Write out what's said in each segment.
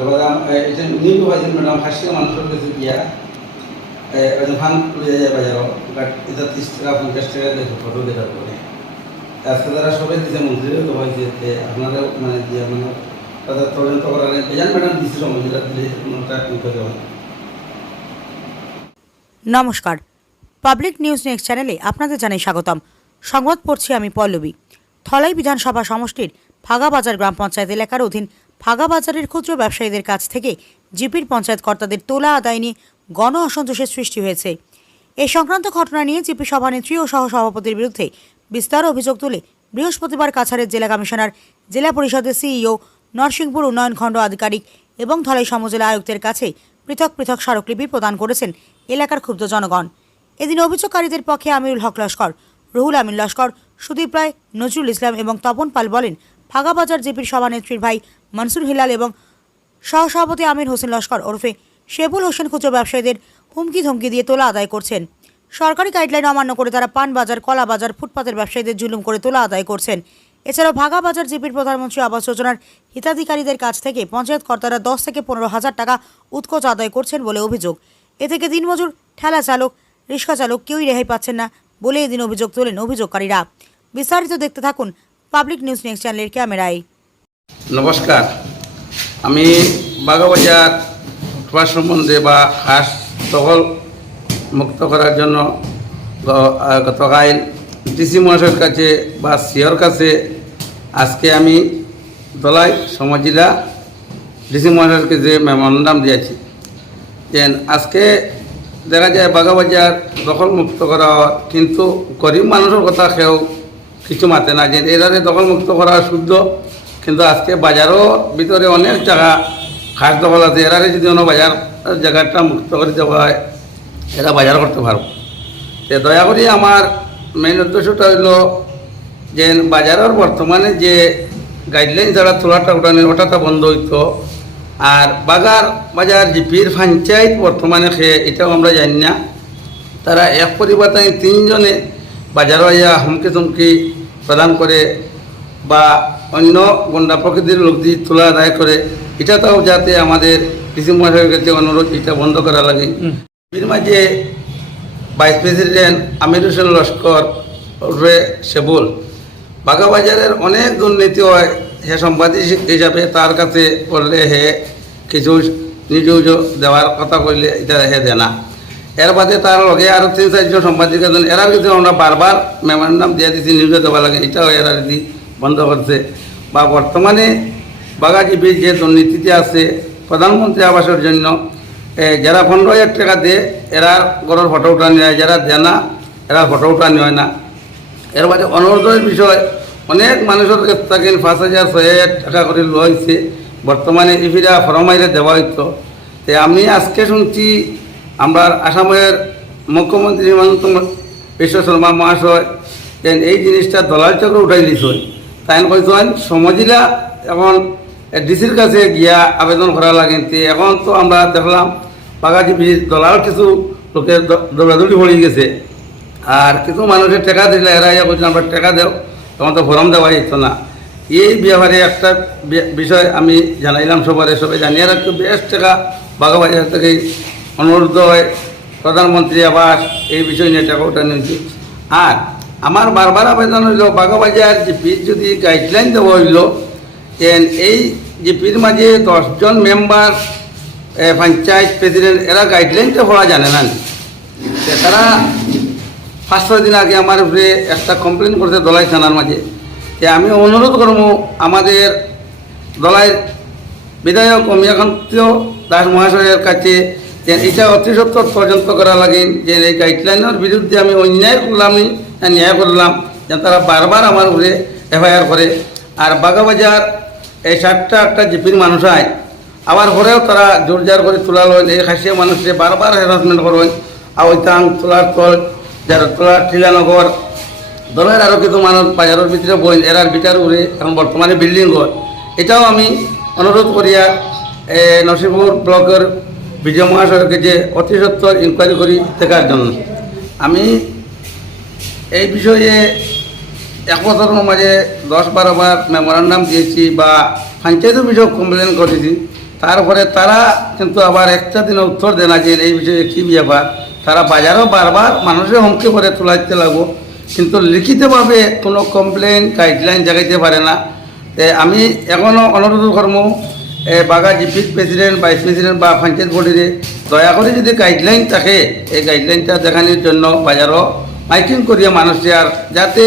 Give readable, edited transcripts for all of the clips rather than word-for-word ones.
এবারে এটা নিউ পাইছেন ম্যাডাম হাসিয়া মানুষের কাছে গিয়া ফান তুলে যায় বাজারও এটা 30 টাকা 50 টাকা দিয়ে ফটো দেখার পরে আজকে তারা সবাই দিচ্ছে মন্ত্রীরা তো হয়েছে আপনারা মানে দিয়ে মানে তাদের তদন্ত করার বেজান ম্যাডাম দিচ্ছে মন্ত্রীরা দিলে কোনোটা বিপদে হয়। নমস্কার, পাবলিক নিউজ নেক্সট চ্যানেলে আপনাদের জানাই স্বাগতম। সংবাদ পড়ছি আমি পল্লবী। ধলাই বিধানসভা সমষ্টির ফাগাবাজার গ্রাম পঞ্চায়েত এলাকার অধীন ফাগাবাজারের ক্ষুদ্র ব্যবসায়ীদের কাছ থেকে জিপির পঞ্চায়েত কর্তাদের তোলা আদায় নিয়ে গণ অসন্তোষের সৃষ্টি হয়েছে। এই সংক্রান্ত ঘটনা নিয়ে জিপি সভানেত্রী ও সহসভাপতির বিরুদ্ধে বিস্তার অভিযোগ তুলে বৃহস্পতিবার কাছাড়ের জেলা কমিশনার, জেলা পরিষদের সিইও, নরসিংপুর উন্নয়ন খণ্ড আধিকারিক এবং ধলাই সমজেলা আয়ুক্তের কাছে পৃথক পৃথক স্মারকলিপি প্রদান করেছেন এলাকার ক্ষুব্ধ জনগণ। এদিন অভিযোগকারীদের পক্ষে আমিরুল হক লস্কর, রুহুল আমিন লস্কর, সুদীপ রায়, নজরুল ইসলাম এবং তপন পাল বলেন, ফাগাবাজার জিপির সভানেত্রীর ভাই মনসুর হিলাল এবং সহসভাপতি আমির হোসেন লস্কর ওরফে শেবুল হোসেন খুচরো ব্যবসায়ীদের হুমকি ধমকি দিয়ে তোলা আদায় করছেন। সরকারি গাইডলাইন অমান্য করে তারা পান বাজার, কলা বাজার, ফুটপাতের ব্যবসায়ীদের জুলুম করে তোলা আদায় করছেন। এছাড়াও ফাগাবাজার জিপির প্রধানমন্ত্রী আবাস যোজনার হিতাধিকারীদের কাছ থেকে পঞ্চায়েত কর্তারা 10 থেকে 15,000 টাকা উৎকোচ আদায় করছেন বলে অভিযোগ। এ থেকে দিনমজুর, ঠেলা চালক, রিক্সা চালক কেউই রেহাই পাচ্ছেন না বলে এদিন অভিযোগ তোলেন অভিযোগকারীরা। বিস্তারিত দেখতে থাকুন পাবলিক নিউজ নেক্সট চ্যানেলের ক্যামেরায়। নমস্কার, আমি বাগাবাজার সম্বন্ধে বা হাঁস দখল মুক্ত করার জন্য গতকাল ডিসি মহাশয়ের কাছে বা সিওর কাছে আজকে আমি ধলাই সমজেলা ডিসি মহাশয়ের কাছে মেমোরান্ডাম দিয়েছি যে আজকে দেখা যায় বাগাবাজার দখল মুক্ত করা, কিন্তু গরিব মানুষের কথা কেউ কিছু মাতে না যে এরারে দখল মুক্ত করা শুদ্ধ, কিন্তু আজকে বাজারও ভিতরে অনেক জায়গা খাস দখল আছে। এরারে যদি কোনো বাজার জায়গাটা মুক্ত করে দেওয়া হয় এরা বাজার করতে পারব। তো দয়া করে আমার মেইন উদ্দেশ্যটা হইল যে বাজারের বর্তমানে যে গাইডলাইন যারা তোলাটা উঠানে ওটাটা বন্ধ হইতো, আর বাজার জিপির পঞ্চায়েত বর্তমানে খেয়ে এটাও আমরা জানি না, তারা এক পরিবার 3 জনে বাজারে আইয়া হুমকি চমকি প্রদান করে বা অন্য গন্ডা প্রকৃতির লোক দিয়ে তোলা আদায় করে, এটাতেও যাতে আমাদের ডিসি মহাশয়ের কাছে অনুরোধ এটা বন্ধ করা লাগে। এর মাঝে ভাইস প্রেসিডেন্ট আমির হোসেন লস্কর শেবুল বাগাবাজারের অনেক দুর্নীতি হয়, হে সম্পাদক হিসাবে তার কাছে করলে হে কিছু নিউজ দেওয়ার কথা কইলে এটা হে দেয় না। এর বাদে তার লগে আরও 3-4 জন সম্পাদিক আছেন, এরা কিন্তু আমরা বারবার মেমোরান্ডাম দিয়ে দিচ্ছি নিউজে দেওয়া লাগে, এটাও এরা যদি বন্ধ করছে। বা বর্তমানে বাগাজিপির যে দুর্নীতিতে আছে প্রধানমন্ত্রী আবাসের জন্য যারা 15,000 টাকা দেয় এরা ঘরের ফটো উঠানি হয়, যারা দেয় না এরা ফটো উঠানি হয় না। এর বাদে অনুরোধের বিষয় অনেক মানুষের কাছ থেকে 5,000-6,000 টাকা করে লওয়া হয়েছে, বর্তমানে ইফিরা ফরমাইরে দেওয়া হইতো। তো আমি আজকে শুনছি আমরা আসামের মুখ্যমন্ত্রী হিমন্ত বিশ্ব শর্মা মহাশয় এই জিনিসটা দলাল চক্র উঠাই দিয়েছেন। তাই কইছেন সমজিলা এখন ডিসির কাছে গিয়া আবেদন করা লাগে। এখন তো আমরা দেখলাম বাগাজিপি দলাল কিছু লোকের দৌড়াদৌড়ি পড়ে গেছে, আর কিছু মানুষের টাকা দিলে এরা ইয়া বলছেন আমরা টাকা দেও, তখন তো ফরম দেওয়া যেত না। এই ব্যাপারে একটা বিষয় আমি জানাইলাম সবাই জানিয়ে রাখতো, বেশ টাকা বাগাবাজার থেকে অনুরোধ হয় প্রধানমন্ত্রী আবাস এই বিষয় নিয়ে টাকা ওঠা নিয়েছি। আর আমার বারবার আবেদন হইল বাগাবাজার জিপির যদি গাইডলাইন দেওয়া হইল এই জিপির মাঝে 10 জন মেম্বার পঞ্চায়েত প্রেসিডেন্ট এরা গাইডলাইনটা পড়া জানে না। তারা 5-6 দিন আগে আমার উপরে একটা কমপ্লেন করছে দলাই থানার মাঝে, যে আমি অনুরোধ করবো আমাদের দলাই বিধায়ক অমিয়াকান্ত দাস মহাশয়ের কাছে যে এটা অতি সত্তর পর্যন্ত করা লাগে, যে এই গাইডলাইনের বিরুদ্ধে আমি অন্যায় করলাম ন্যায় করলাম, যে তারা বারবার আমার উপরে এফআইআর করে। আর বাগাবাজার এই 7টা জিপির মানুষ আয় আবার পরেও তারা জোরজার করে তোলা লয়, এই খাসিয়া মানুষকে বারবার হ্যারাসমেন্ট করেন। আর ওই তাং তোলার তল যারা তোলার ঠিলানগর দলের আরও কিছু মানুষ বাজারের ভিতরে বই এরার বিটার উড়ে এখন বর্তমানে বিল্ডিং ঘর। এটাও আমি অনুরোধ করিয়া নরসিংপুর ব্লকের বিজয় মহাশয়কে যে অতি সত্তর ইনকোয়ারি করি দেখার জন্য আমি এই বিষয়ে 1 বছরের মাঝে 10-12 বার মেমোরান্ডাম দিয়েছি বা পঞ্চায়েতের বিষয়ে কমপ্লেন করেছি, তারপরে তারা কিন্তু আবার একটা দিনে উত্তর দেয় না যে এই বিষয়ে কী ব্যাপার। তারা বাজারও বারবার মানুষের হুমকি করে তোলাইতে লাগবো, কিন্তু লিখিতভাবে কোনো কমপ্লেন গাইডলাইন জাগাইতে পারে না। আমি এখনও অনুরোধ করব বাগা জিপির প্রেসিডেন্ট, ভাইস প্রেসিডেন্ট বা পঞ্চায়েত বোর্ডে দয়া করে যদি গাইডলাইন থাকে এই গাইডলাইনটা দেখানোর জন্য বাজারও মাইকিং করিয়া মানুষে, আর যাতে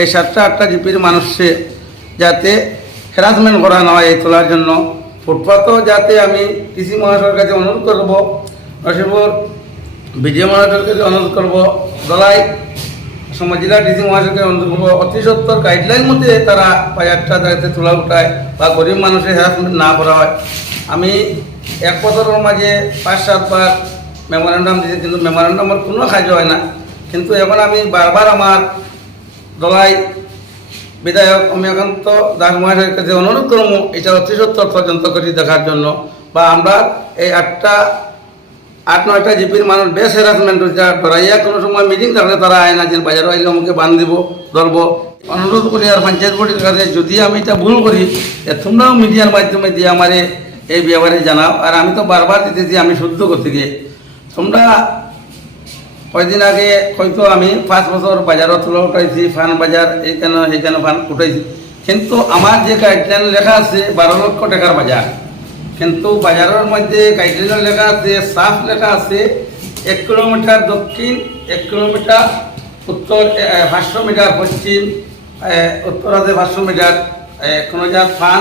এই 7টা 8টা জিপির মানুষে যাতে হ্যারাসমেন্ট করা না হয় এই তোলার জন্য। ফুটপাতও যাতে আমি কৃষি মহাশয়ের কাছে অনুরোধ করব, নরসিংপুর বিডিও মহাশয়ের কাছে অনুরোধ করব, দলাই জেলা ডিসি মহাশয়কে অনুরোধ করব অতি সত্তর গাইডলাইন মধ্যে তারা বাজারটা যাতে তোলা উঠায় বা গরিব মানুষের হ্যারাসমেন্ট না করা হয়। আমি 1 বছরের মাঝে 5-7 বার মেমোরেন্ডাম দিয়েছি, কিন্তু মেমোরেন্ডামের কোনো কাজ হয় না। কিন্তু এখন আমি বারবার আমার দলাই বিধায়ক অমিয়কান্ত দাস মহাশয়ের কাছে অনুরোধ করবো এটা অতি সত্তর তদন্ত করে দেখার জন্য, বা আমরা এই 8-9টা জিপির মানুষ বেশ হ্যারাসমেন্ট হচ্ছে। ডরাইয়া কোনো সময় মিটিং থাকলে তারা আয় না, যে বাজারও আইলে আমাকে বান দিব ধরব। অনুরোধ করি আর পঞ্চায়েত বোর্ডের কাছে যদি আমি এটা ভুল করি তোমরাও মিডিয়ার মাধ্যমে দিয়ে আমারে এই ব্যাপারে জানাও। আর আমি তো বারবার দিতেছি আমি শুদ্ধ করতে গিয়ে, তোমরা কয়েকদিন আগে হয়তো আমি 5 বছর বাজারও তুলে উঠাইছি, ফান বাজার এইখানে ফান উঠাইছি, কিন্তু আমার যে গাইডলাইন লেখা আছে 12 লক্ষ টাকার বাজার, কিন্তু বাজারের মধ্যে গাইডলাইন লেখা আছে, সাফ লেখা আছে 1 কিলোমিটার দক্ষিণ, 1 কিলোমিটার উত্তর, 500 মিটার পশ্চিম, উত্তর আছে 500 মিটার, কোনো যা ফান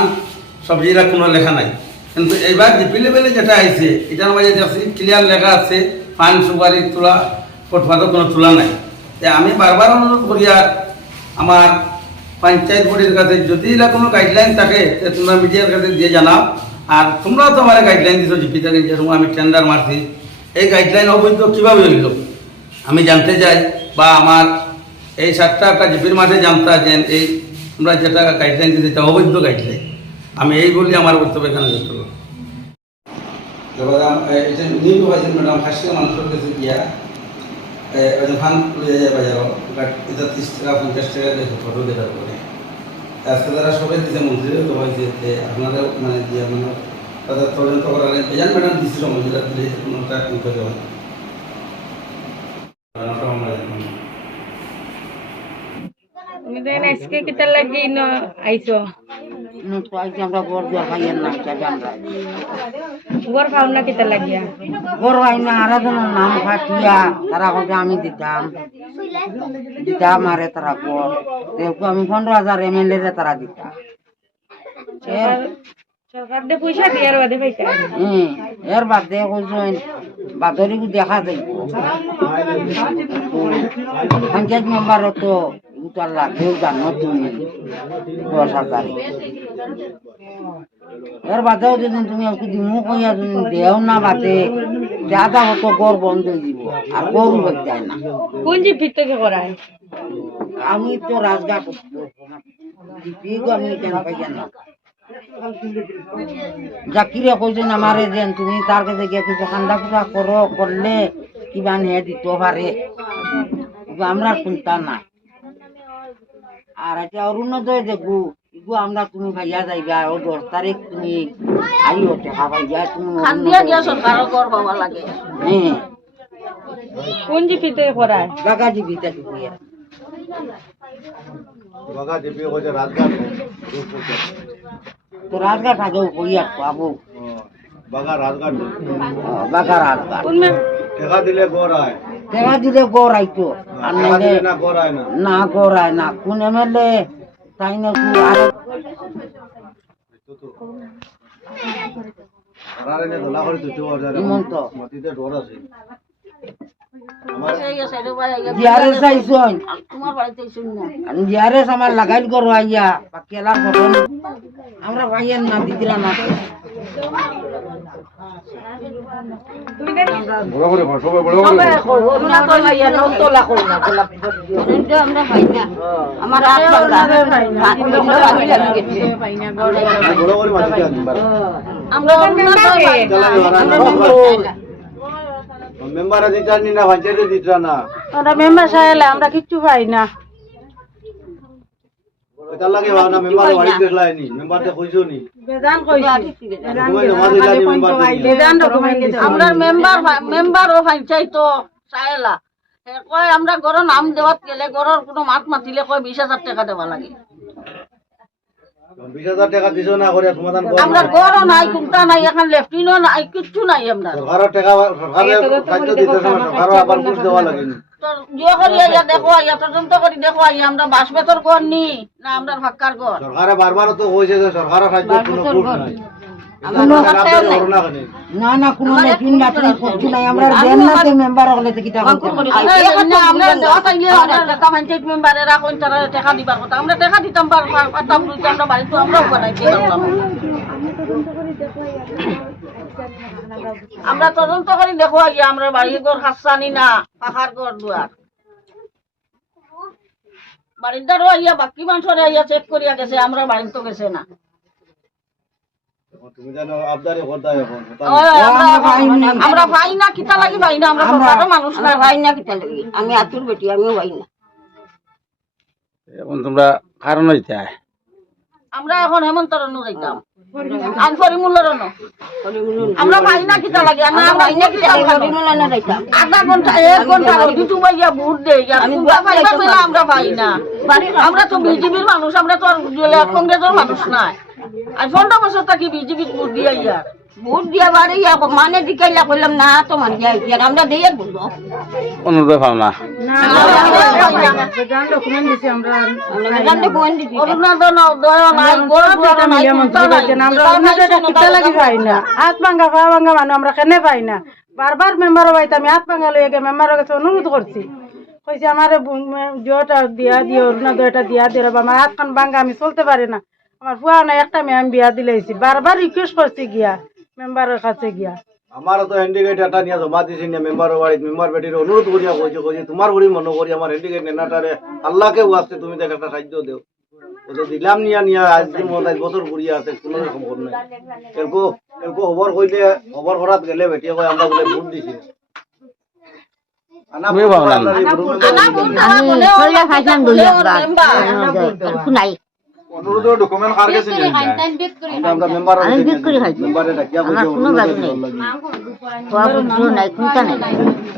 সবজিরা কোনো লেখা নাই। কিন্তু এইবার জিপি লেভেলে যেটা আইছে এটার মাঝে ক্লিয়ার লেখা আছে ফান সুপারি তোলা, ফুটপাতও কোনো তোলা নাই। আমি বারবার অনুরোধ করি আর আমার পঞ্চায়েত বোর্ডের কাছে যদি এরা কোনো গাইডলাইন থাকে তোমরা মিডিয়ার কাছে দিয়ে জানাও। আর তোমরাও তো আমার গাইডলাইন দিচ্ছ জিপি থেকে, যে সময় আমি টেন্ডার মারছি এই গাইডলাইন অবৈধ কীভাবে হইল আমি জানতে চাই, বা আমার এই 7টা 8টা জিপির মাঠে জানতে আছেন এই তোমরা যেটা গাইডলাইন দিতে চাও অবৈধ গাইডলাইন। আমি এই বলি আমার বক্তব্য এখানে যেতে পারবো। এটা নিয়ে পাইছেন ম্যাডাম, হাসিয়া মানুষের কাছে গিয়া ফান লইয়া যায় বাজারও, এটা 30 টাকা 50 টাকা ফটো দেওয়ার পরে আজকে তারা সবাই দিতে মন্ত্রীও তো হয়েছে যে আপনারা মানে দিয়ে মানে তাদের তদন্ত করার এজান ম্যাডাম দিচ্ছিল মন্ত্রীরা দিলে কোনোটা কিন্তু দেওয়া তুমি দেন আজকে কিতা লাগি ন আইছো তো আইছি আমরা বড় দর খাইয়েন না চাই আমরা ওর খাও না কিতা লাগিয়া বড় আই না আরাধনার নাম ফাটিয়া তারা কইতে আমি দিতাম আরে তারা কর দেখো আমি 15,000 এমএলএ রে তারা দিতাম সরকার দে পয়সা দিয়ার বাদে পয়সা এর বাদে কইছেন বাদরি দেখা যাইব পঞ্চায়েত মেম্বার তো উতার লাগেও জানো তুমি 10,000 এর বাদেও যদি তুমি দিমু কইয়া দেও না বাদে যাতা হতো গর বন্ধ হয়ে দিব আর গরু যায় না। কোন জিপির থেকে করায়? আমি তো রাজগা আমি কেন পাইয়া না জাকিরে কইছেন আমারে যেন তুমি তার কাছে গিয়ে কিছু ঠান্ডা ফুটা করো, করলে কিবা নিয়ে দিত পারে, আমরা শুনতা না। আর এটা অরুণোদয় দেখবো এগু আমরা তুমি ভাইয়া যাইবা ও 10 তারিখ তুমি আইও টেকা ভাইয়া তুমি হ্যাঁ কোন জিপি থেকে করায়? বাগা জিবিতে ঢুকিয়া তো রাজঘাট আগেও কইয়া পাবো বাগা রাজঘাট কোন টেকা দিলে গড় আইতো আর নাইলে না গড়ায় না। কোন এমএলএ তাই না আর হিমন্ত জিআরএস আইসন জিআরএস আমার লাগাইল করো আইয়া বাকি এলার ঘটন আমরা ভাইয়ের না দিদিরা না মেম্বারে দিতার নি না পঞ্চায়েতে দিতরা না আমরা মেম্বার সাহেব আমরা কিচ্ছু পাই না। তার লাগে না মেম্বার বাড়ি দেখলাই নি মেম্বারতে কইছো নি বেদান কইছি তুমি জমা দিলা নি মেম্বার বেদান ডকুমেন্ট দিছে আমরা মেম্বার ও পঞ্চায়েত চাইলা কয় আমরা গড় নাম দেওয়াত গেলে গড়র কোনো মাত মাতিলে কয় 20,000 টাকা দেওয়া লাগে 20,000 টাকা দিছো না করে সমাধান কর আমরা গড় নাই কুমতা নাই এখন লেফটিনও নাই কিচ্ছু নাই আমরা সরকারের টাকা সরকারের খাদ্য দিতে সময় সরকারও আবার ঘুষ দেওয়া লাগে তো ইয়ে করি আইয়া দেখো আইয়া তদন্ত করি দেখো আইয়া আমরা বাস বেতর ঘর নি না আমরা ফাক্কার ঘর সরকারে বারবার তো কইছে যে সরকারের খাদ্য কোনো ঘুষ নাই না না কোনো লেফটিন বাটরি কিছু নাই আমরা দেন না তে মেম্বার হলে তো কিটা আমরা দেওয়া তাইলে আমরা টাকা পঞ্চায়েত মেম্বারেরা কোন তারা টাকা দিবার কথা আমরা টাকা দিতাম পারতাম বুঝতে আমরা বাড়ি তো আমরাও বানাইতে পারলাম আমরা তদন্ত করি দেখো আইয়া আমরা বাড়ির ঘর হাসানি না পাখার ঘর দুয়ার বাড়ির দ্বারও আইয়া বাকি মানুষরা আইয়া চেক করিয়া গেছে আমরা বাড়ি তো গেছে না তুমি জানো আবদারি করতে এখন আমরা ভাই না কিতা লাগি ভাই না আমরা সরকারের মানুষ না ভাই না কিতা লাগি আমি আতুর বেটি আমিও ভাই না এখন তোমরা কারণ হইতে আমরা এখন হেমন্তরণ যাইতাম আন ফরিমুল্লরণ আমরা ভাই না কিতা লাগি আমরা ভাই না কিতা ফরিমুল্লরণ যাইতাম আধা ঘন্টা 1 ঘন্টা দুটো বাইয়া ভোট দেই আমরা ভাই না আমরা তো বিজেপির মানুষ আমরা তো কংগ্রেসের মানুষ না আর 15 বছর থাকি বিজেপি ভোট দিয়া ইয়া ভোট দিয়া বাড়ি মানে দিকাইলা কইলাম না তো মানে আমরা দিয়ে বলবো অনুরোধ ভাবনা বেদান ডকুমেন্ট দিছে আমরা কিতা লাগি পাই না হাত ভাঙ্গা পা ভাঙ্গা মানুষ আমরা কেনে পাই না বারবার মেম্বারও পাইতে আমি হাত ভাঙ্গা লইয়া গে মেম্বারের কাছে অনুরোধ করছি কইছে আমার জিওটা দিয়া দিও অরুণোদয়টা দিয়া দিও আমার হাত খান ভাঙ্গা আমি চলতে পারি না আমার ফুয়া না একটা মেয়ে আমি বিয়া দিলেছি বারবার রিকোয়েস্ট করছি গিয়া মেম্বারের কাছে গিয়া আমার তো হ্যান্ডিকেট এটা নিয়ে জমা দিছি না মেম্বারের বাড়ি মেম্বার বেটির অনুরোধ করিয়া কইছে তোমার বড়ি মনে করি আমার হ্যান্ডিকেট নেনাটারে আল্লাহকে ওয়াস্তে তুমি দেখ একটা সাহায্য দেও ও তো দিলাম নিয়া আজ বছর ঘুরিয়া আছে কোনো রকম খবর নাই এরকো খবর কইলে খবর করাত গেলে বেটিয়ে কয় আমরা বলে ভোট দিছি অনুরোধ ডকুমেন্ট কার কাছে নিয়ে আমরা মেম্বার মেম্বারে ডাকিয়া কইছে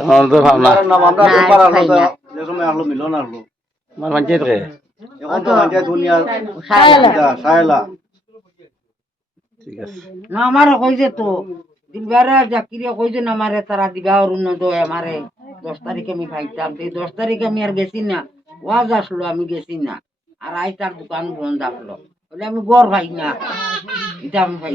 অনুরোধ ভাবনা নাম আমরা মেম্বার আসলো যে সময় আসলো মিলন আসলো আমার পঞ্চায়েত রে এখন তো পঞ্চায়েত দুনিয়া সায়লা ঠিক আছে না আমার কইছে তো দিবারে জাকিরিয়া কইছে না আমারে তারা দিবা অরুণোদয় আমারে 10 তারিখে আমি ভাইতাম 10 তারিখে আমি আর গেছি না ওয়াজ আসলো আমি গেছি না আর আই তার দোকান বন্ধ আসলো বলে আমি গড় ভাই না এটা আমি ভাই